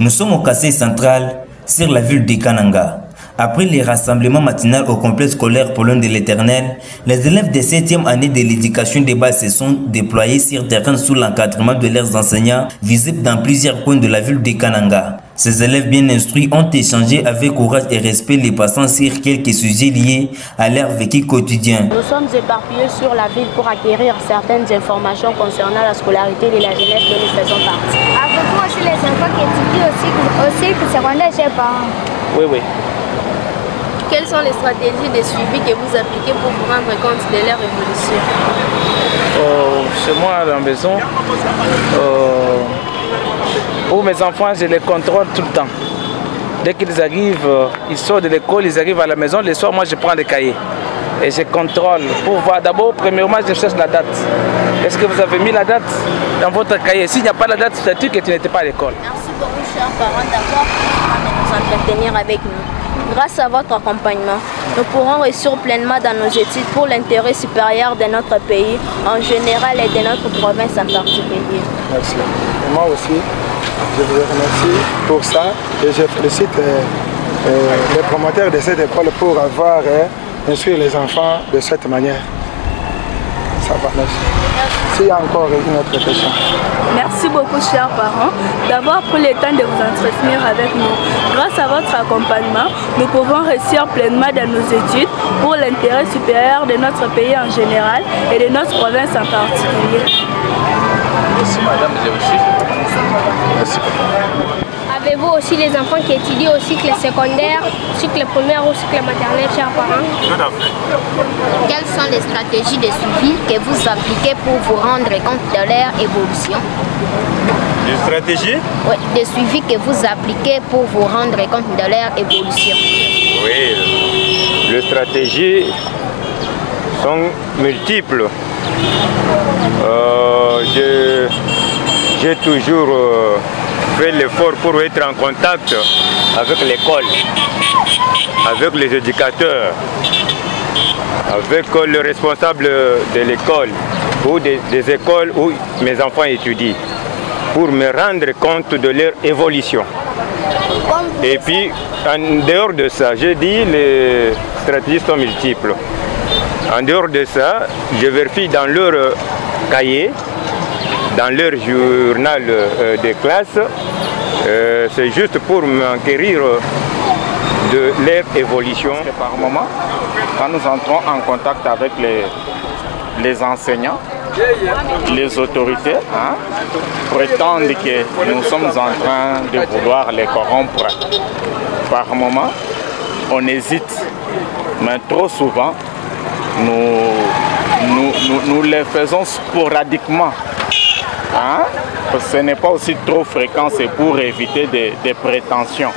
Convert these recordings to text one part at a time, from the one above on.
Nous sommes au quartier central, sur la ville de Kananga. Après les rassemblements matinaux au complexe scolaire Paulin de l'Éternel, les élèves de 7e année de l'éducation de base se sont déployés sur terrain sous l'encadrement de leurs enseignants, visibles dans plusieurs coins de la ville de Kananga. Ces élèves bien instruits ont échangé avec courage et respect les passants sur quelques sujets liés à leur vécu quotidien. Nous sommes éparpillés sur la ville pour acquérir certaines informations concernant la scolarité de la jeunesse dont nous faisons partie. Avez-vous aussi les enfants qui étudient au cycle secondaire chez les parents? Oui. Quelles sont les stratégies de suivi que vous appliquez pour vous rendre compte de leur évolution? Chez moi à la maison, pour mes enfants, je les contrôle tout le temps. Dès qu'ils arrivent, ils sortent de l'école, ils arrivent à la maison. Le soir, moi, je prends des cahiers et je contrôle pour voir. D'abord, premièrement, je cherche la date. Est-ce que vous avez mis la date dans votre cahier? S'il n'y a pas la date, c'est-à-dire que tu n'étais pas à l'école. Merci beaucoup, chers parents, d'avoir nous entretenir avec nous. Grâce à votre accompagnement, nous pourrons réussir pleinement dans nos études pour l'intérêt supérieur de notre pays en général et de notre province en particulier. Merci. Et moi aussi, je vous remercie pour ça et je félicite les promoteurs de cette école pour avoir instruit les enfants de cette manière. Ça va, merci. S'il y a encore une autre question. Merci beaucoup, chers parents, d'avoir pris le temps de vous entretenir avec nous. Grâce à votre accompagnement, nous pouvons réussir pleinement dans nos études pour l'intérêt supérieur de notre pays en général et de notre province en particulier. Merci madame, j'ai aussi. Merci. Avez-vous aussi les enfants qui étudient au cycle secondaire, cycle primaire ou cycle maternel, chers parents? Tout à fait. Quelles sont les stratégies de suivi que vous appliquez pour vous rendre compte de leur évolution? Des stratégies? Oui, de suivi que vous appliquez pour vous rendre compte de leur évolution. Oui, les stratégies sont multiples. J'ai toujours fait l'effort pour être en contact avec l'école, avec les éducateurs, avec le responsable de l'école ou des écoles où mes enfants étudient, pour me rendre compte de leur évolution. Et puis, en dehors de ça, j'ai dit les stratégies sont multiples. En dehors de ça, je vérifie dans leur cahier, dans leur journal de classe, c'est juste pour m'enquérir de leur évolution. Par moment, quand nous entrons en contact avec les enseignants, les autorités prétendent que nous sommes en train de vouloir les corrompre. Par moment, on hésite, mais trop souvent, nous les faisons sporadiquement. Ce n'est pas aussi trop fréquent, c'est pour éviter des prétentions.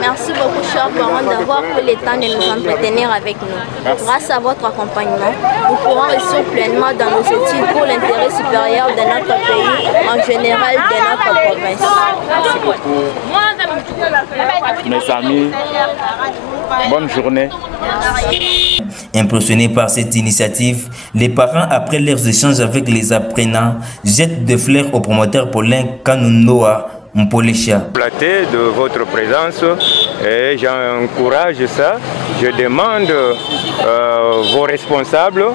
Merci beaucoup, chers parents, d'avoir pris le temps de nous entretenir avec nous. Merci. Grâce à votre accompagnement, nous pourrons réussir pleinement dans nos études pour l'intérêt supérieur de notre pays, en général de notre province. Merci beaucoup, mes amis. Bonne journée. Impressionnés par cette initiative, les parents, après leurs échanges avec les apprenants, jettent des fleurs au promoteur Paulin Kanunoa Mpolisha. Flatté de votre présence et j'encourage ça. Je demande vos responsables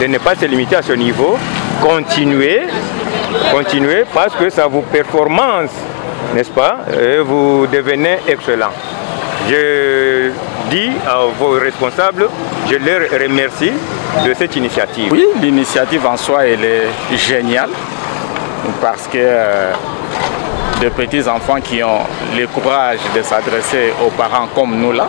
de ne pas se limiter à ce niveau. Continuez parce que ça vous performance, n'est-ce pas? Et vous devenez excellent. Je dis à vos responsables, je leur remercie de cette initiative. Oui, l'initiative en soi, elle est géniale parce que de petits enfants qui ont le courage de s'adresser aux parents comme nous là,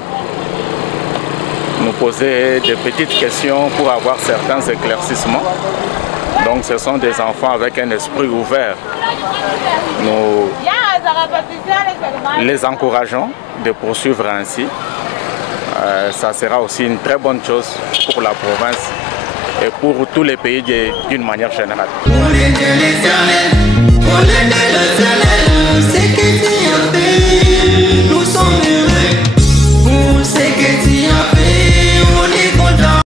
nous poser des petites questions pour avoir certains éclaircissements. Donc ce sont des enfants avec un esprit ouvert. Nous les encourageons de poursuivre ainsi. Ça sera aussi une très bonne chose pour la province et pour tous les pays d'une manière générale. Pour l'Éternel, c'est que